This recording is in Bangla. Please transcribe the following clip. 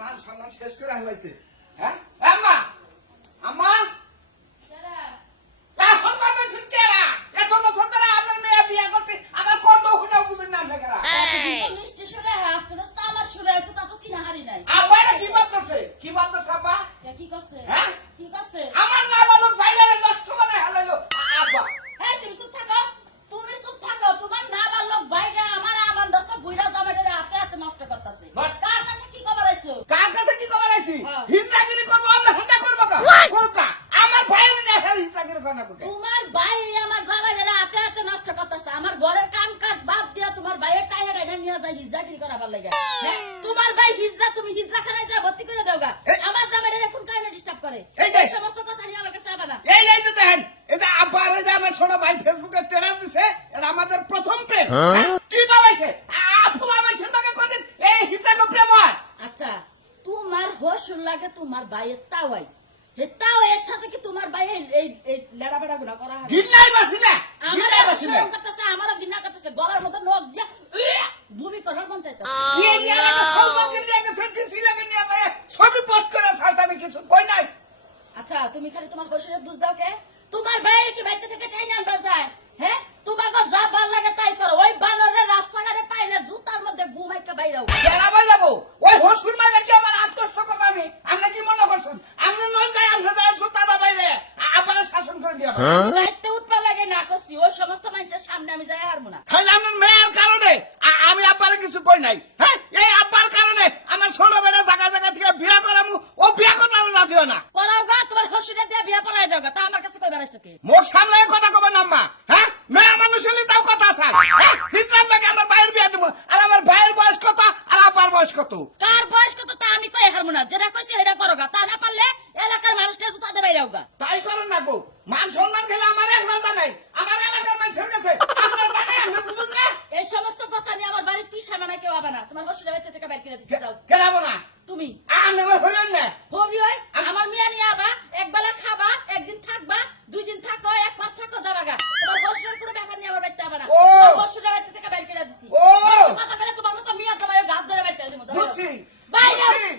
মান সম্মান শেষ করে হালাইছে। হ্যাঁ আম্মা আম্মা এখন করবে শুনকেরা এত বছর ধরে আমার মেয়ে বিয়ে করতে আমার কত হুনাও বুঝেন না লেখারা মিষ্টি শুনে হাসতে হাসতে আমার শুনে আছে তা তো চিনাহারি নাই। আব্বারে কি বাদ করছে কি বাদ করছে আব্বা কি করছে? হ্যাঁ কি করছে? আমার না বালক ভাইলারে নষ্ট করে হালাইলো আব্বা। হ্যাঁ তুমি চুপ থাকো, তুমি চুপ থাকো। তোমার না বালক ভাইরা আমার দশটা বুইড়া জামাইটারে হাতে হাতে নষ্ট করতেছে। কার কাছে কি খবর আইছো? কার কাছে কি খবর আইছি হ্যাঁ। হিজরাগিরি করব আমরা হুন্ডা করব কা করকা আমার ভাইয়ের না হের হিজরাগিরি করনা কোকে তোমার ভাই আমার জামাইটারে হাতে হাতে নষ্ট করতেছে। আমার ঘরের কাম কাজ বাদ দিয়া তোমার ভাইয়ের টাইনা টাইনা নিয়ে যায় হিজরাগিরি করা ভালো লাগে। হ্যাঁ তোমার ভাই হিজরা, তুমি হিজরা খানায় যা ভর্তি করে দাওগা। আমার জামাইটারে কোন কারণে ডিস্টার্ব করে? এই যে সমস্ত কথা নিয়ে আমার কাছে আবা না। এই তো দেখেন এই যে আব্বা আর এই যে আমার ছোট ভাই ফেসবুকে টেরা দিছে এটা আমাদের প্রথম প্রেম কি বাবাইছে আপু আমার সঙ্গে কোনদিন এই হিজরাগো প্রেম হয়? আচ্ছা তোমার হসুর লাগে তোমার ভাইয়ের তাওয়াই হে তাও এর সাথে কি তোমার ভাই এই লেড়া বেড়া গুনা করা হয়? গিন্নাই বাসিনা আমার গিন্নাই বাসিনা শরম করতেছে, আমারও ঘৃণা করতেছে, গলার মধ্যে নখ দিয়া ভূমি করার মন চাইতেছে। এই যে আমাকে সৌভাগ্য নিয়ে গেছে ডিসি লাগে নিয়ে যায় সবই পোস্ট করে সাইট আমি কিছু কই নাই। আচ্ছা তুমি খালি তোমার হসুরের দোষ দাও কে? তোমার ভাইয়ের কি বাইতে থেকে টেনে আনবা যায়? হ্যাঁ তোমাকে যা ভাল লাগে তাই করো। ওই বানরের রাস্তাঘাটে পাইলে জুতার মধ্যে ঘুমাইকে বাইরাও। জেলা বাই যাবো ওই হসুর মাইরা কি আমার আত্মস্থ করবো আমি আমরা কি মনে করছেন আমরা নন যাই আমরা যাই জুতা দা বাইরে আপনারা শাসন করে দিয়া দায়িত্বে উঠবা লাগে না করছি ওই সমস্ত মানুষের সামনে আমি যাই হারবো না। খালি আমার মেয়ের কারণে আমি আব্বার কিছু কই নাই। হ্যাঁ এই আব্বার কারণে আমার ছোট বেটা জায়গা জায়গা থেকে বিয়া করামু ও বিয়া করবার রাজিও না। করাও গা তোমার হসুরে দিয়ে বিয়ে পড়াই দাও গা, তা আমার কাছে কই বেড়াইছো কি? মোর সামনে কথা কবে না আম্মা। হ্যাঁ মেয়ে মানুষ হলে তাও কথা চাই। হ্যাঁ হিজরার লাগে আমার ভাইয়ের বিয়া দেবো আর আমার ভাইয়ের বয়স কত আর আব্বার বয়স কত? কার বয়স কত তা আমি কই হারবো না। যেটা কইছি সেটা করো গা, তা না পারলে এলাকার মানুষটা জুতা দিয়ে বাইরাও গা। তাই করো না গো মান সম্মান খেলে আমার একলা জানাই আমার এলাকার মানুষের কাছে আপনার জানাই আমি বুঝুন না এই সমস্ত কথা নিয়ে আমার বাড়ির তুই সামনে কেউ হবে না। তোমার হসুরের বাড়িতে থেকে বের করে দিতে যাও কেনাবো না তুমি। আমি আমার হইলেন না হবি ওই আমার মিয়া নিয়ে আবা, একবেলা খাবা, একদিন থাকবা, 2 দিন থাকো, 1 মাস থাকো, যাবা গা। তোমার হসুরের কোনো ব্যাপার নিয়ে আমার বাড়িতে হবে না। ও। তোমার হসুরের বাড়িতে থেকে বের করে দিছি। ও। কথা বলে তোমার মতো মিয়া জামাইও গাছ ধরে বের করে দিমু। বুঝছি বাইরে বুঝছি।